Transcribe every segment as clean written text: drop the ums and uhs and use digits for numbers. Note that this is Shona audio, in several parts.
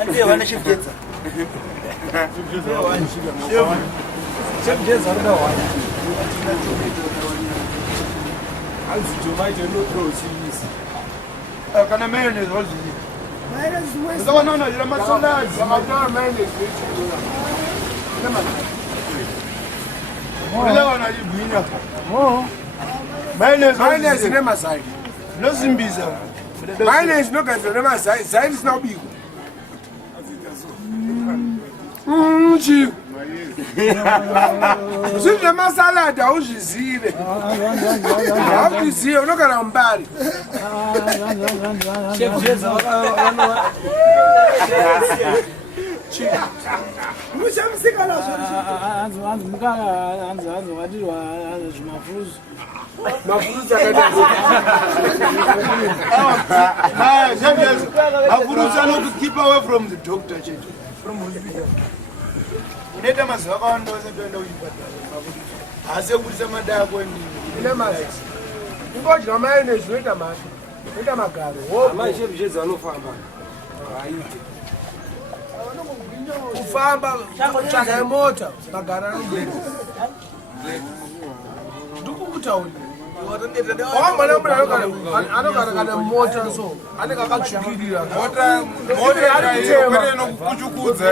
Ande wana chipjetsa. Chipjetsa ndo wana. Anzi tomato no process. Kana mayonnaise wazi. Mayonnaise. Sawa nona ila masala. Sawa mayonnaise. Kama. Wala wana jibunya. Oh. Mayonnaise ne masai. No zimbiza. Mayonnaise no kanzo ne masai. Sai is now big. Chico. Você tem uma salada hoje, Zile. Hoje, Zile, eu não quero um bar. Chefe Jesus, não chama esse cara. Keep away from the doctor. From hospital. Uneta mazuva kawanda wasatoenda kuchipatara asi ekudisa madaya kwendii ine masi ingodya mayonnaise unoita masi unoita magaro amaishevizvedza anofamba aite kufamba tsvaga mota magaro anomberi ndikukutauri wamwana muna anogara kana mota so anenge akatsvukirira mota inokukuchukudza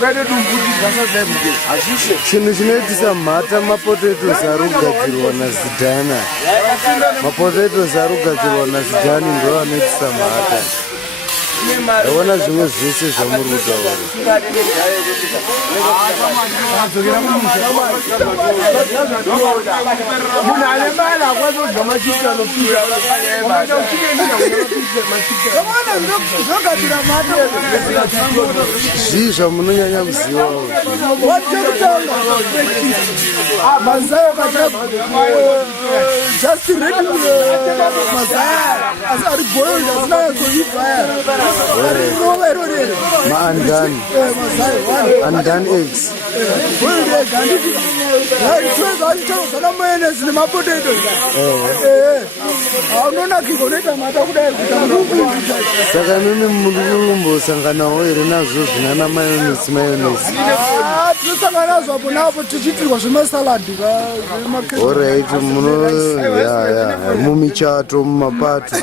kana dungu chinhu chinoitisa mhata mapotatoes ari kugadzirwa nazidhana. Mapotatoes ari kugadzirwa nazidhani ndo anoitisa mhata. Aona zvimwe zvese zvamuri kutaura. munhu ane mari hakwazodya machipisa anopira zvogadzira mhata zvii zvamunonyanya kuzivawo mazayo just ready mazaya asi ari boiled asina yazoivaya maandani andani eggs boiled egg handiti aitozana mayonnaise nemapotatoes haunonakiko unoita mhata kudai kuita saka nini muri kumbosanganawo here nazvo zvinana mayonnaise tinosangana nazvo apo napo tichiitirwa zvemasaladi oright muno mumichato mumapato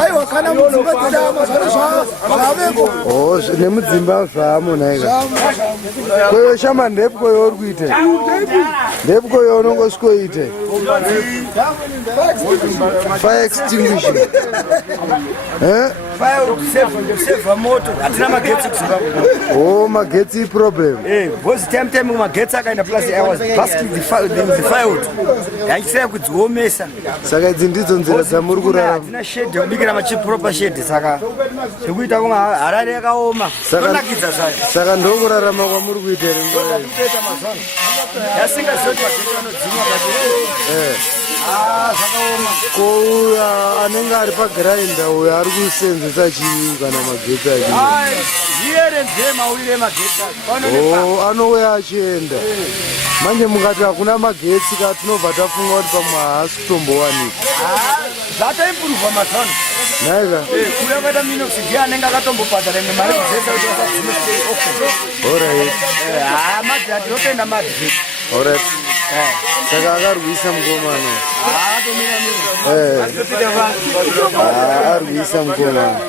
aiwa kana mudzimba dzedamo zvaveko nemudzimba zvamo naika koyo shama ndepkoyo uri kuite ndepkoyo unongosvikoite fire extinguishing seva moto hatina magetsi kuzimbabwe magetsi iproblem because time magetsi akaenda plus I was basking the firewood yaichisaya kudziomesa saka idzi ndidzo nzira dzamuri kurarama. hatina shedhe kubikira machiproper shedhe saka zvekuita kunga harare yakaoma tonakidza zvayo saka ndokurarama kwamuri kuita here nguva yasingazoti magetsi anodzimwa zvakaoma kouya anenge ari pagirainda uyo ari kusenzesa chii kana magetsi achiyerenzee maurire emagetsi anouya achienda manje mukati hakuna magetsi ka tinobva tafunga kuti pamwe haasi kutombowanika zvatoimpuruvha matano naika kuya kwaita minoxidhi anenge akatombobhadhara nemari kuzesa kuti vasadzimestay oxygen oright madzi atinopenda madzi oright saka akarwisa mukomano arwisa mukomano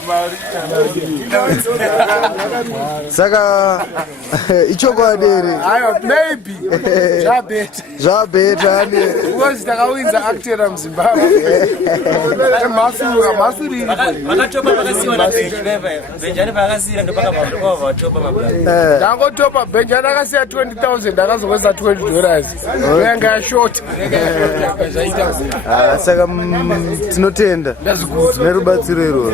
saka ichokwadi here maybe zvabheta because takawinza actera muzimbabwe masuri vakatopa vakasiwa nabenjani vakasiira ndopakavatopa ndangotopa benjani akasiya $20,000 akazokwesa $20 yanga yashota saka tinotenda nerubatsiro iroro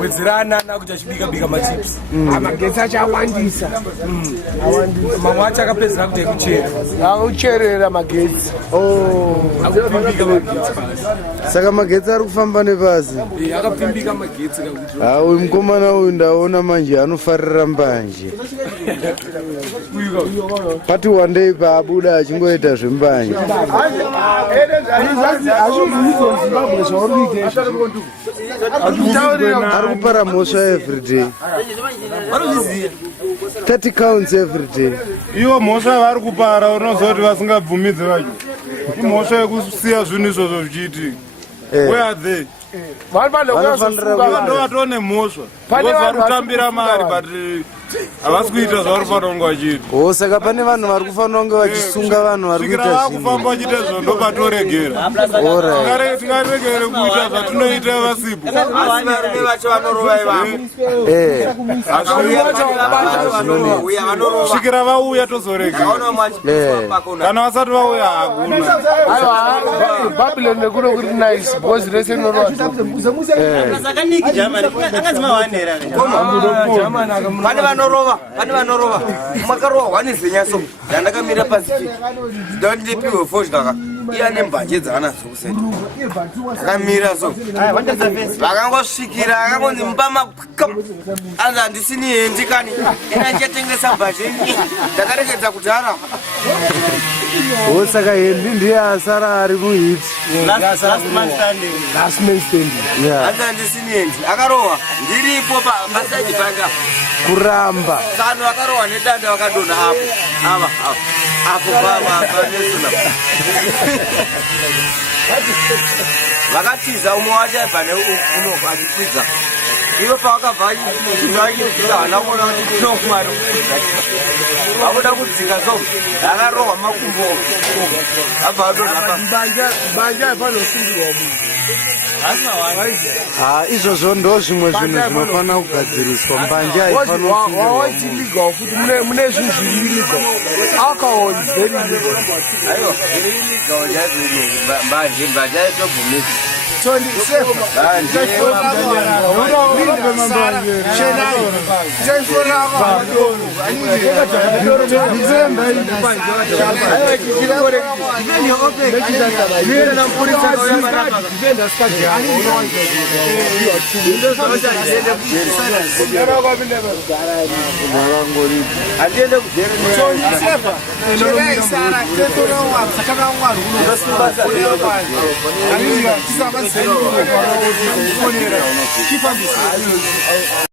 wedzirana nakuti achibika machips magetsi achawandisa mamwe acho akapedzera kuti ekuchera aucherera magetsi akupfimbika magetsi saka magetsi ari kufamba nepasi akapfimbika magetsi kakuti uyu mukomana uyu ndaona manje anofarira mbanje pati wandei paabuda achingoita zvembanje ari kupara mhosva everyday 30 counts everyday. Iwo mhosva vari kupara unoziva kuti vasingabvumidze vacho imhosva yekusiya zvinhu izvozvo zvichiitika. Where are they? Ndo vatone mhosva vari kutambira mari but havasi kuita zvavari kufanira kunge vachiita. Saka pane vanhu vari kufanira kunge vachisunga vanhu vari kuita zvinhu vakufamba vachiita izvo ndo patoregera. Tingaregere kuita zvatinoita vasipo svikira vauya tozoregera kana vasati vauya hakuna. Babylon nekuno kuti nice bozi rese norwa pane vanorova makarohwa nezenyaso yandakamira pasi ndandipiwe fodya iye ane mbanje dzaanadzo kuseni akamira so vakangosvikira akangonzi mbama anzi handisini hendi kani ina ndichatengesa mbanje ndakaregedza kudhara. Saka hendi ndiye asara ari muhiti Last man standing. Anzi handisini hendi akarohwa ndiripo pasaidi panga kuramba sano akarohwa nedanda vakadonha apo panesuna vakatiza umwe wacho aibva neuno achikwidza ivo pavakabva achikwidza hana kuona kuti nomwari vakuda kudzinga so akarohwa makumbo abva adonha mbanje aifanosungirwa munhu izvozvo ndo zvimwe zvinhu zvinofanira kugadziriswa. Mbanje aifanowawaiiligal futi mune zvinhu zviiligal alcohol is very illegal. aiwa illegal yazvino mbanje aitobvumidza